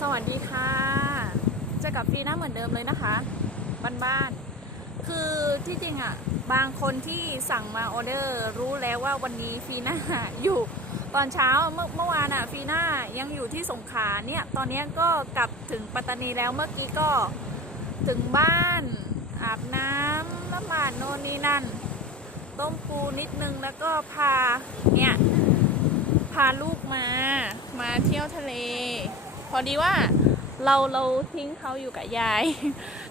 สวัสดีค่ะ เจอกับฟีน่าเหมือนเดิมเลยนะคะบ้านๆคือที่จริงอะบางคนที่สั่งมาออเดอร์รู้แล้วว่าวันนี้ฟีน่าอยู่ตอนเช้าเมื่อเมื่อวานอะฟีน่ายังอยู่ที่สงขลาเนี่ยตอนนี้ก็กลับถึงปัตตานีแล้วเมื่อกี้ก็ถึงบ้านอาบน้ำละหมาดโน่นนี่นั่น ต้มปูนิดนึงแล้วก็พาเนี่ยพาลูกมามาเที่ยวทะ พอดีว่าเราเราทิ้งเขาอยู่กับยาย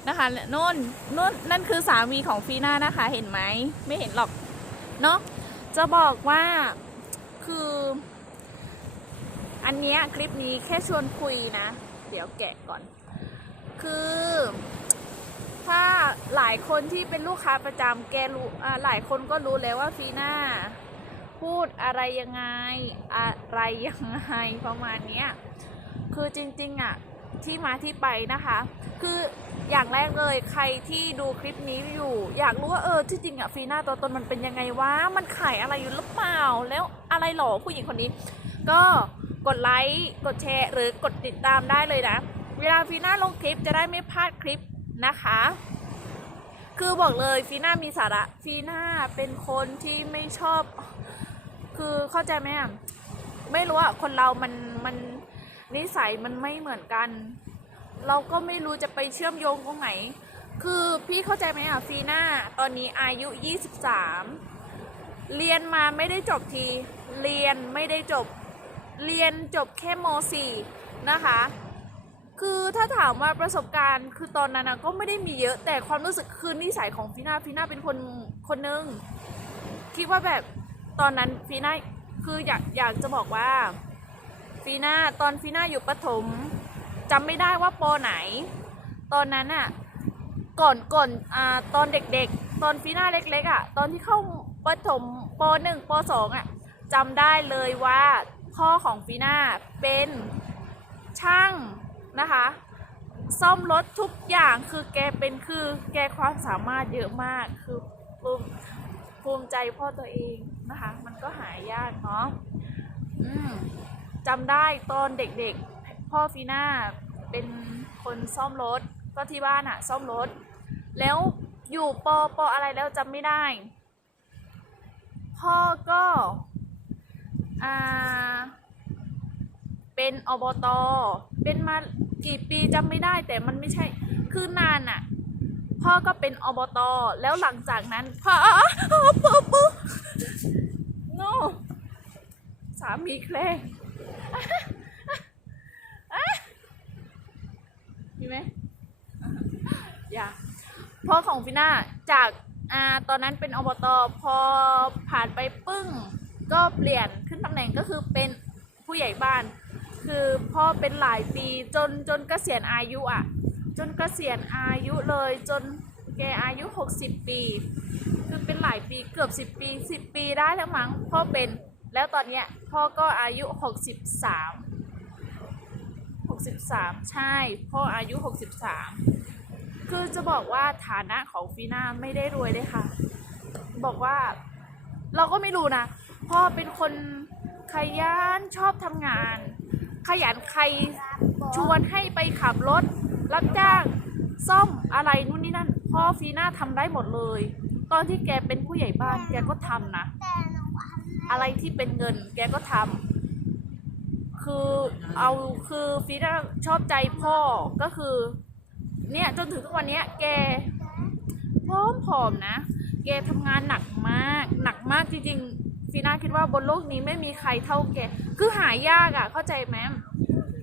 นะคะโน่นโน่นนั่นคือสามีของฟีน่านะคะ เห็นไหมไม่เห็นหรอกเนาะจะบอกว่าคือ อันเนี้ยคลิปนี้แค่ชวนคุยนะ เดี๋ยวแกะก่อน คือ ถ้าหลายคนที่เป็นลูกค้าประจำแกรู้อ่าหลายคนก็รู้แล้วว่าฟีน่าพูดอะไรยังไง อะไรยังไงประมาณเนี้ย คือจริงๆอะที่มาที่ไปนะคะ คืออย่างแรกเลยใครที่ดูคลิปนี้อยู่ อยากรู้ว่าเออที่จริงอะฟีน่าตัวตนมันเป็นยังไงวะมันขายอะไรอยู่หรือเปล่า แล้วอะไรหรอผู้หญิงคนนี้ ก็กดไลค์กดแชร์หรือกดติดตามได้เลยนะ เวลาฟีน่าลงคลิปจะได้ไม่พลาดคลิปนะคะ คือบอกเลยฟีน่ามีสาระฟีน่าเป็นคนที่ไม่ชอบ คือเข้าใจไหมอะไม่รู้อะคนเรามันมัน นิสัยมันไม่เหมือนกัน เราก็ไม่รู้จะไปเชื่อมโยงตรงไหน คือพี่เข้าใจไหมอะฟีน่าตอนนี้อายุ 23 เรียนมาไม่ได้จบที เรียนไม่ได้จบ เรียนจบแค่โม .4 นะคะ คือถ้าถามว่าประสบการณ์ คือตอนนั้นนะก็ไม่ได้มีเยอะ แต่ความรู้สึกคือนิสัยของฟีน่าฟีน่าเป็นคนคนหนึงคิดว่าแบบตอนนั้นฟีน่าคืออยากอยากจะบอกว่า ฟีน่าตอนฟีน่าอยู่ประถมจำไม่ได้ว่าปไหน ตอนนั้นอะก่อนก่อนอ่าตอนเด็กๆ ตอนฟีน่าเล็กๆอะตอนที่เข้าประถมปหนึ่งปสองอะจำได้เลยว่าพ่อของฟีน่าเป็นช่างนะคะ ซ่อมรถทุกอย่างคือแกเป็นคือแกความสามารถเยอะมากคือภูมิภูมิใจพ่อตัวเองนะคะ มันก็หายากเนาะอืม จำได้ตอนเด็กๆ พ่อฟีน่าเป็นคนซ่อมรถ ก็ที่บ้านอะซ่อมรถ แล้วอยู่ปอปออะไรแล้วจำไม่ได้ พ่อก็อ่าเป็นอบตเป็นมากี่ปีจำไม่ได้แต่มันไม่ใช่ คือนานอะ่ะพ่อก็เป็นอบตแล้วหลังจากนั้นพ่อปุ๊บปุ๊บ no สามีแคลง มีไหมอย่าพ่อของฟิน่าจากอ่าตอนนั้นเป็นอบตพอผ่านไปปึ้ง ก็เปลี่ยนขึ้นตำแหน่งก็คือเป็นผู้ใหญ่บ้าน คือพ่อเป็นหลายปีจนจนเกษียณอายุอะ จนเกษียณอายุเลยจนแกอายุ 60 ปี คือเป็นหลายปีเกือบ 10 ปี 10 ปีได้แล้วมั้งพ่อเป็น แล้วตอนเนี้ยพ่อก็อายุ 63 63 ใช่ พ่ออายุ 63 คือจะบอกว่าฐานะของฟีน่าไม่ได้รวยเลยค่ะ บอกว่าเราก็ไม่รู้นะ พ่อเป็นคนขยันชอบทำงาน ขยันใครชวนให้ไปขับรถ รับจ้าง ซ่อมอะไรนู่นนี่นั่น พ่อฟีน่าทำได้หมดเลย ตอนที่แกเป็นผู้ใหญ่บ้านแกก็ทำนะ อะไรที่เป็นเงิน แกก็ทำคือเอาคือฟีน่าชอบใจพ่อก็คือ เนี่ยจนถึงทุกวันเนี้ย แกพร้อมผอมนะ แกทำงานหนักมาก หนักมากจริงๆฟีน่าคิดว่าบนโลกนี้ไม่มีใครเท่าแก คือหายากอะ่ะ เข้าใจไหม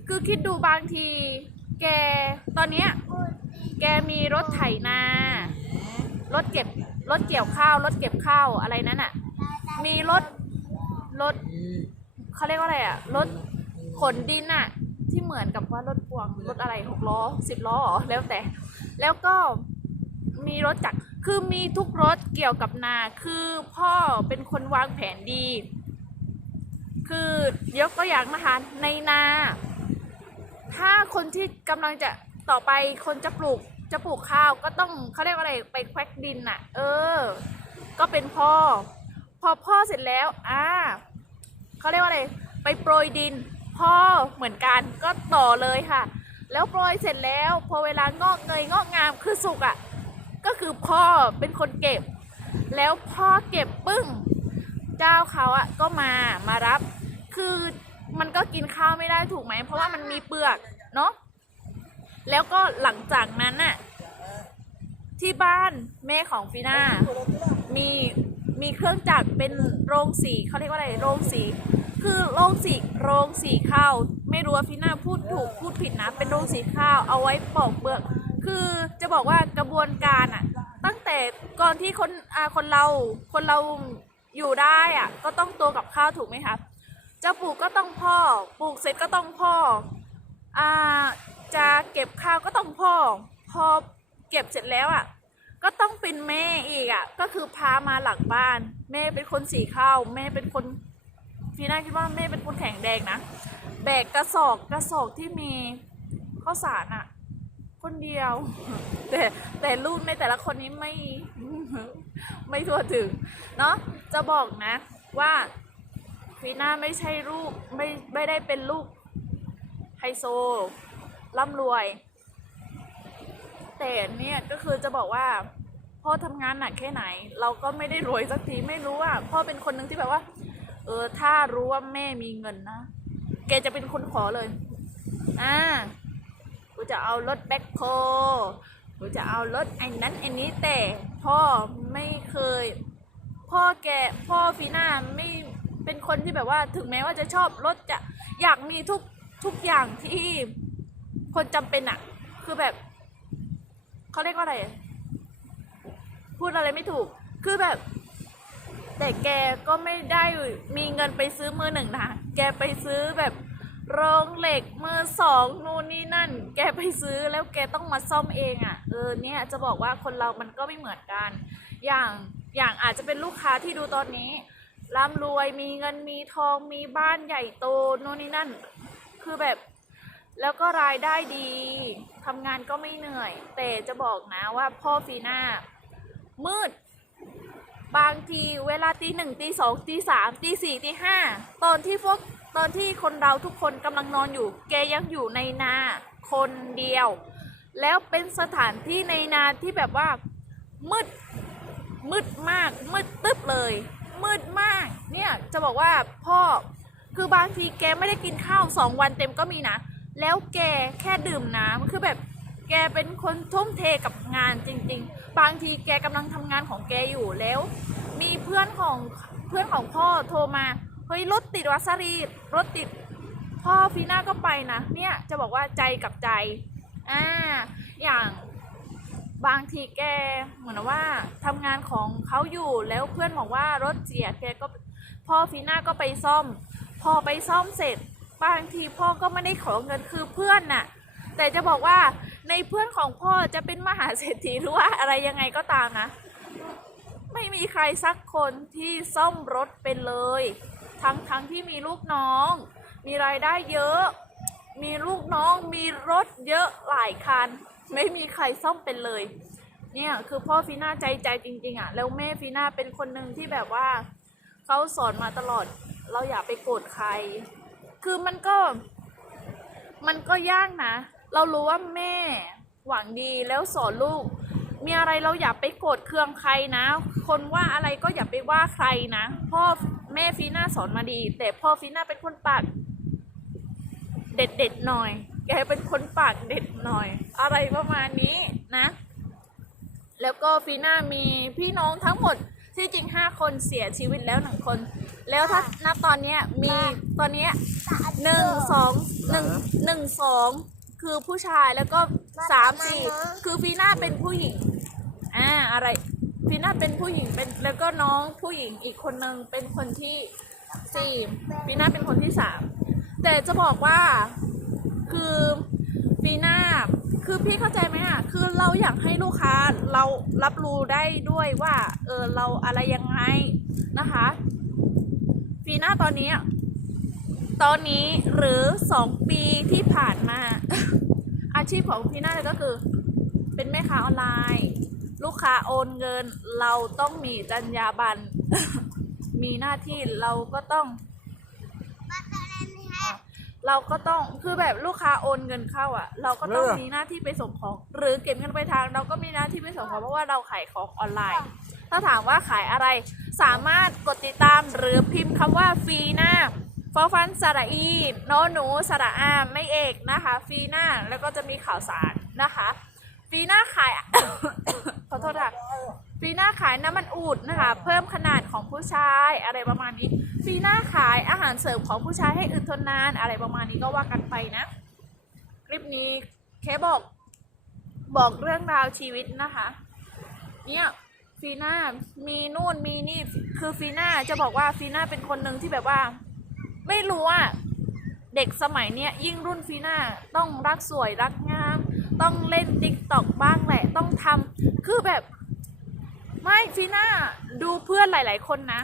คือคิดดูบางที แกตอนเนี้ยแกมีรถไถนา รถเก็บ รถเกี่ยวข้าว รถเก็บข้าวอะไรนั้นอะ่ะ มีรถ รถเขาเรียกว่าอะไรอะรถขนดินอะที่เหมือนกับว่ารถพ่วงรถอะไรหกล้อสิบล้อหรอแล้วแต่ แล้วก็มีรถจักรคือมีทุกรถเกี่ยวกับนา คือพ่อเป็นคนวางแผนดี คือยกตัวอย่างนะคะในนา ถ้าคนที่กำลังจะต่อไปคนจะปลูกจะปลูกข้าวก็ต้องเขาเรียกว่าอะไรไปแควกดินน่ะ เออ ก็เป็นพ่อ พอพ่อเสร็จแล้วอ่าเขาเรียกว่าอะไร ไปโปรยดิน พ่อเหมือนกันก็ต่อเลยค่ะ แล้วโปรยเสร็จแล้วพอเวลางอกเงยงอกงามคือสุกอะ่ะ ก็คือพ่อเป็นคนเก็บ แล้วพ่อเก็บปึ้ง เจ้าเขาอะ่ะก็มามารับ คือมันก็กินข้าวไม่ได้ถูกไหม เพราะว่ามันมีเปลือกเนาะแล้วก็หลังจากนั้นน่ะที่บ้านแม่ของฟีน่ามี มีเครื่องจักรเป็นโรงสีเขาเรียกว่าอะไรโรงสี คือโรงสีโรงสีข้าว ไม่รู้ว่าฟีน่าพูดถูกพูดผิดนะ เป็นโรงสีข้าวเอาไว้ปอกเปลือก คือจะบอกว่ากระบวนการอะตั้งแต่ก่อนที่คนอ่าคนเราคนเราอยู่ได้อะก็ต้องตัวกับข้าวถูกไหมคะจะปลูกก็ต้องพ่อปลูกเสร็จก็ต้องพ่ออ่าจะเก็บข้าวก็ต้องพ่อพอเก็บเสร็จแล้วอะ ก็ต้องเป็นแม่อีกอะ ก็คือพามาหลังบ้าน แม่เป็นคนสีข้าวแม่เป็นคนฟีน่าคิดว่าแม่เป็นคนแข็งแรงนะแบกกระสอบกระสอบที่มีข้าวสารอะ คนเดียว แต่แต่ลูกในแต่ละคนนี้ไม่ไม่ทั่วถึง เนาะจะบอกนะว่าฟีน่าไม่ใช่ลูกไม่ไม่ได้เป็นลูกไฮโซร่ำรวย แต่เนี่ยก็คือจะบอกว่าพ่อทำงานหนักแค่ไหน เราก็ไม่ได้รวยสักทีไม่รู้ว่าพ่อเป็นคนหนึ่งที่แบบว่า เออถ้ารู้ว่าแม่มีเงินนะแกจะเป็นคนขอเลย อ่ากูจะเอารถแบ็คโฮกูจะเอารถไอ้นั้นไอ้นี้แต่พ่อไม่เคย พ่อแกพ่อฟีน่าไม่เป็นคนที่แบบว่าถึงแม้ว่าจะชอบรถจะอยากมีทุกทุกอย่างที่คนจำเป็นอะคือแบบ เขาเรียกว่าอะไร พูดอะไรไม่ถูก คือแบบ แต่แกก็ไม่ได้มีเงินไปซื้อมือหนึ่งนะ แกไปซื้อแบบโรงเหล็กมือสองนู่นนี่นั่น แกไปซื้อแล้วแกต้องมาซ่อมเองอะ่ะ เออเนี่ยจะบอกว่าคนเรามันก็ไม่เหมือนกัน อย่างอย่างอาจจะเป็นลูกค้าที่ดูตอนนี้ร่ำรวยมีเงินมีทองมีบ้านใหญ่โตนู่นนี่นั่น คือแบบ แล้วก็รายได้ดีทำงานก็ไม่เหนื่อย แต่จะบอกนะว่าพ่อฟีน่ามืด บางทีเวลาตีหนึ่งตีสองตีสามตีสี่ตีห้าตอนที่พวกตอนที่คนเราทุกคนกำลังนอนอยู่ แกยังอยู่ในนาคนเดียว แล้วเป็นสถานที่ในนาที่แบบว่า มืด มืดมาก มืดตึ๊บเลย มืดมาก เนี่ยจะบอกว่าพ่อคือบางทีแกไม่ได้กินข้าวสองวันเต็มก็มีนะ แล้วแกแค่ดื่มน้ำคือแบบแกเป็นคนทุ่มเทกับงานจริง ๆ บางทีแกกำลังทำงานของแกอยู่แล้ว มีเพื่อนของเพื่อนของพ่อโทรมาเฮ้ยรถติดวัสรีรถติดพ่อฟีน่าก็ไปนะเนี่ยจะบอกว่าใจกับใจอ่าอย่างบางทีแกเหมือนว่าทำงานของเขาอยู่แล้วเพื่อนบอกว่ารถเสียแกก็พ่อฟีน่าก็ไปซ่อม พอไปซ่อมเสร็จ บางทีพ่อก็ไม่ได้ขอเงินคือเพื่อนน่ะ แต่จะบอกว่าในเพื่อนของพ่อจะเป็นมหาเศรษฐีหรือว่าอะไรยังไงก็ตามนะ ไม่มีใครสักคนที่ซ่อมรถเป็นเลย ทั้งทั้งที่มีลูกน้อง มีรายได้เยอะ มีลูกน้องมีรถเยอะหลายคัน ไม่มีใครซ่อมเป็นเลย เนี่ยคือพ่อฟีน่าใจใจจริงๆอะ่ะแล้วแม่ฟีน่าเป็นคนหนึ่งที่แบบว่าเขาสอนมาตลอด เราอย่าไปโกรธใคร คือมันก็ มันก็ยากนะ เรารู้ว่าแม่หวังดีแล้วสอนลูก มีอะไรเราอย่าไปโกรธเคืองใครนะ คนว่าอะไรก็อย่าไปว่าใครนะ พ่อแม่ฟีน่าสอนมาดี แต่พ่อฟีน่าเป็นคนปากเด็ดเด็ดหน่อยแกเป็นคนปากเด็ดหน่อย อะไรประมาณนี้นะ แล้วก็ฟีน่ามีพี่น้องทั้งหมด ที่จริงห้าคนเสียชีวิตแล้วหนึ่งคน แล้วถ้านับตอนเนี้ยมีตอนเนี้ยหนึ่งสองหนึ่งหนึ่งสองคือผู้ชายแล้วก็สามสี่คือฟีน่าเป็นผู้หญิงอ่าอะไรฟีน่าเป็นผู้หญิงเป็นแล้วก็น้องผู้หญิงอีกคนนึงเป็นคนที่สี่ฟีน่าเป็นคนที่สามแต่จะบอกว่าคือฟีน่า คือพี่เข้าใจไหมอะ คือเราอยากให้ลูกค้าเรารับรู้ได้ด้วยว่า เออเราอะไรยังไงนะคะฟีน่าตอนนี้อะตอนนี้หรือสองปีที่ผ่านมา อาชีพของฟีน่าเลยก็คือ เป็นแม่ค้าออนไลน์ ลูกค้าโอนเงิน เราต้องมีจรรยาบรรณมีหน้าที่เราก็ต้อง เราก็ต้องคือแบบลูกค้าโอนเงินเข้าอะ เราก็ต้องเออมีหน้าที่ไปส่งของ หรือเก็บเงินไปลายทาง เราก็มีหน้าที่ไปส่งของเพราะว่าเราขายของออนไลน์ ถ้าถามว่าขายอะไร สามารถกดติดตามหรือพิมพ์คำว่าฟีน่าฟอฟันสระอีโนหนูสระอาไม่เอกนะคะฟีน่าแล้วก็จะมีข่าวสารนะคะฟีน่าขายขอโทษค่ะ ฟีน่าขายน้ำมันอูดนะคะ เพิ่มขนาดของผู้ชายอะไรประมาณนี้ฟีน่าขายอาหารเสริมของผู้ชายให้อึดทนนานอะไรประมาณนี้ก็ว่ากันไปนะ คลิปนี้แค่บอกบอกเรื่องราวชีวิตนะคะ เนี่ยฟีน่ามีนู่นมีนี่คือฟีน่าจะบอกว่าฟีน่าเป็นคนหนึ่งที่แบบว่า ไม่รู้ว่าเด็กสมัยเนี้ยยิ่งรุ่นฟีน่าต้องรักสวยรักงาม ต้องเล่นติ๊กต็อกบ้างแหละ ต้องทำคือแบบ ไม่ฟีน่าดูเพื่อนหลาย ๆ คนนะ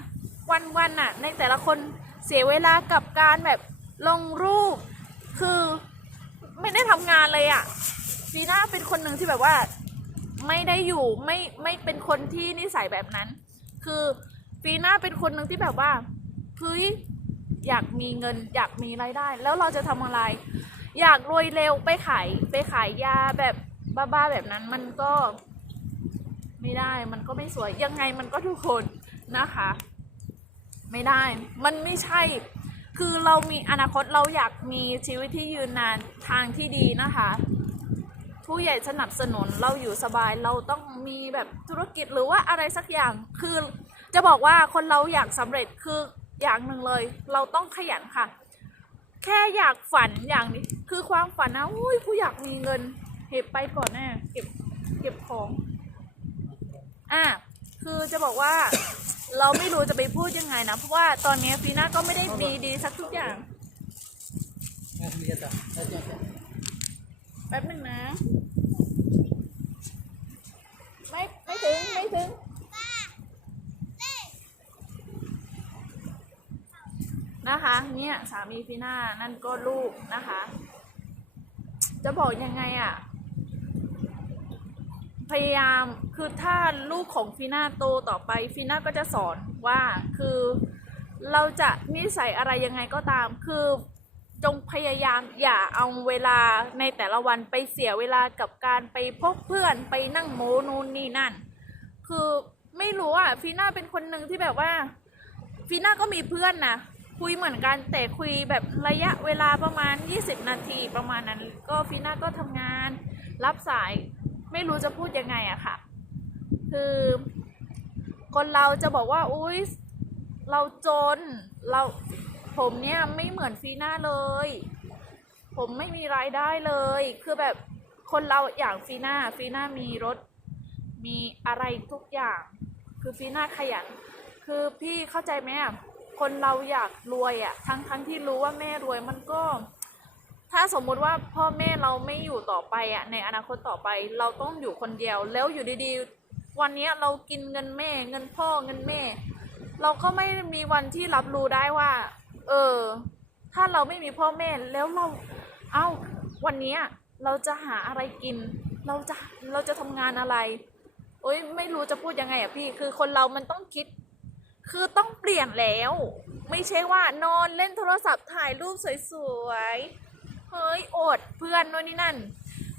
วันๆน่ะ ในแต่ละคนเสียเวลากับการแบบลงรูป คือไม่ได้ทำงานเลยอะ่ะฟีน่าเป็นคนหนึ่งที่แบบว่า ไม่ได้อยู่ไม่ไม่เป็นคนที่นิสัยแบบนั้น คือฟีน่าเป็นคนหนึ่งที่แบบว่าเฮ้ยอยากมีเงิน อยากมีรายได้ แล้วเราจะทำอะไร อยากรวยเร็วไปขายไปขายยาแบบบ้าๆแบบนั้นมันก็ ไม่ได้มันก็ไม่สวยยังไงมันก็ทุกคนนะคะ ไม่ได้ มันไม่ใช่ คือเรามีอนาคตเราอยากมีชีวิตที่ยืนนานทางที่ดีนะคะ ผู้ใหญ่สนับสนุนเราอยู่สบายเราต้องมีแบบธุรกิจหรือว่าอะไรสักอย่างคือจะบอกว่าคนเราอยากสำเร็จคืออย่างหนึ่งเลย เราต้องขยันค่ะ แค่อยากฝันอย่างนี้ คือความฝันนะอุ้ยผู้อยากมีเงินเก็บไปก่อนแน่เก็บเก็บของ อะคือจะบอกว่า เราไม่รู้จะไปพูดยังไงนะ เพราะว่าตอนนี้ฟีน่าก็ไม่ได้มีดีสักทุกอย่าง แป๊บหนึงนะ ไม่ไม่ถึงไม่ถึง นะคะ เนี่ยสามีฟีน่านั่นก็ลูกนะคะ จะบอกยังไงอะ่ะ พยายามคือถ้าลูกของฟีน่าโตต่อไปฟีน่าก็จะสอนว่าคือเราจะนิสัยอะไรยังไงก็ตาม คือจงพยายามอย่าเอาเวลาในแต่ละวันไปเสียเวลากับการไปพบเพื่อนไปนั่งโมนูนนี่นั่น คือไม่รู้อะฟีน่าเป็นคนหนึ่งที่แบบว่าฟีน่าก็มีเพื่อนนะคุยเหมือนกันแต่คุยแบบระยะเวลาประมาณ 20 นาทีประมาณนั้น ก็ฟีน่าก็ทำงาน รับสาย ไม่รู้จะพูดยังไงอะค่ะ คือคนเราจะบอกว่าอุ้ยเราจนเราผมเนี่ยไม่เหมือนฟีน่าเลย ผมไม่มีรายได้เลย คือแบบคนเราอย่างฟีน่าฟีน่ามีรถ มีอะไรทุกอย่าง คือฟีน่าขยัน คือพี่เข้าใจไหมอะคนเราอยากรวยอะทั้งทั้งที่รู้ว่าแม่รวยมันก็ ถ้าสมมุติว่าพ่อแม่เราไม่อยู่ต่อไปอะในอนาคตต่อไป เราต้องอยู่คนเดียวแล้วอยู่ดีๆ วันนี้เรากินเงินแม่ เงินพ่อเงินแม่ เราก็ไม่มีวันที่รับรู้ได้ว่า เออ ถ้าเราไม่มีพ่อแม่แล้วเรา เอ้า วันนี้เราจะหาอะไรกิน เราจะเราจะทำงานอะไรโอ้ยไม่รู้จะพูดยังไงอะพี่ คือคนเรามันต้องคิด คือต้องเปลี่ยนแล้ว ไม่ใช่ว่านอนเล่นโทรศัพท์ถ่ายรูปสวยๆ เฮ้ยโอดเพื่อนโน่นนี่นั่น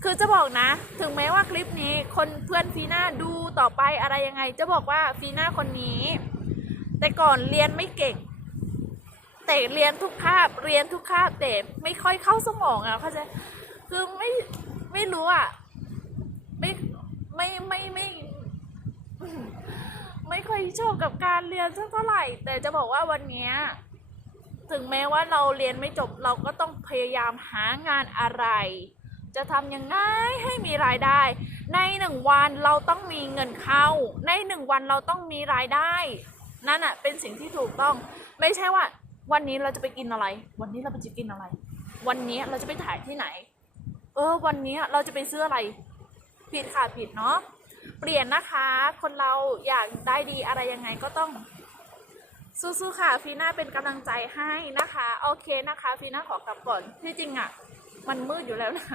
คือจะบอกนะ ถึงแม้ว่าคลิปนี้คนเพื่อนฟีน่าดูต่อไปอะไรยังไง จะบอกว่าฟีน่าคนนี้ แต่ก่อนเรียนไม่เก่ง แต่เรียนทุกคาบเรียนทุกคาบแต่ไม่ค่อยเข้าสมองอะเขาใจะคือไม่ไม่รู้อะไม่ไม่ไม่ไม่ไม่ค่อยชอบกับการเรียนสักเท่าไหร่ แต่จะบอกว่าวันนี้ ถึงแม้ว่าเราเรียนไม่จบเราก็ต้องพยายามหางานอะไร จะทำยังไงให้มีรายได้ ในหนึ่งวันเราต้องมีเงินเข้า ในหนึ่งวันเราต้องมีรายได้ นั่นอะเป็นสิ่งที่ถูกต้อง ไม่ใช่ว่า วันนี้เราจะไปกินอะไร วันนี้เราไปจะกินอะไร วันนี้เราจะไปถ่ายที่ไหน เออ วันนี้เราจะไปซื้ออะไร ผิดค่ะผิดเนาะเปลี่ยนนะคะ คนเราอยากได้ดีอะไรยังไงก็ต้อง สู้ๆค่ะฟีน่าเป็นกำลังใจให้นะคะ โอเคนะคะฟีน่าขอกลับก่อนที่จริงอะ่ะ มันมืดอยู่แล้วนะ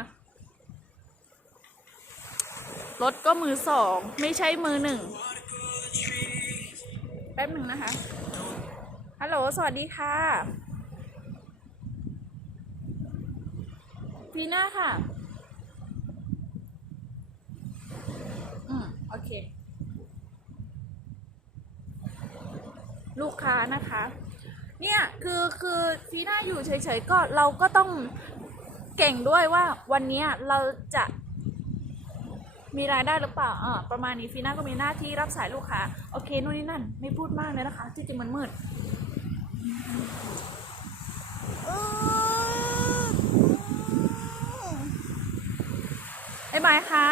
รถก็มือสองไม่ใช่มือหนึ่งแป๊บหนึ่งนะคะฮัลโหลสวัสดีค่ะฟีน่าค่ะ อืม โอเค ลูกค้านะคะ เนี่ยคือคือฟีน่าอยู่เฉยๆก็เราก็ต้องเก่งด้วยว่าวันนี้เราจะมีรายได้หรือเปล่าอ่าประมาณนี้ฟีน่าก็มีหน้าที่รับสายลูกค้า โอเคนู่นนี่นั่น ไม่พูดมากเลยนะคะ ที่จริงมันมืดบ๊ายบายค่ะ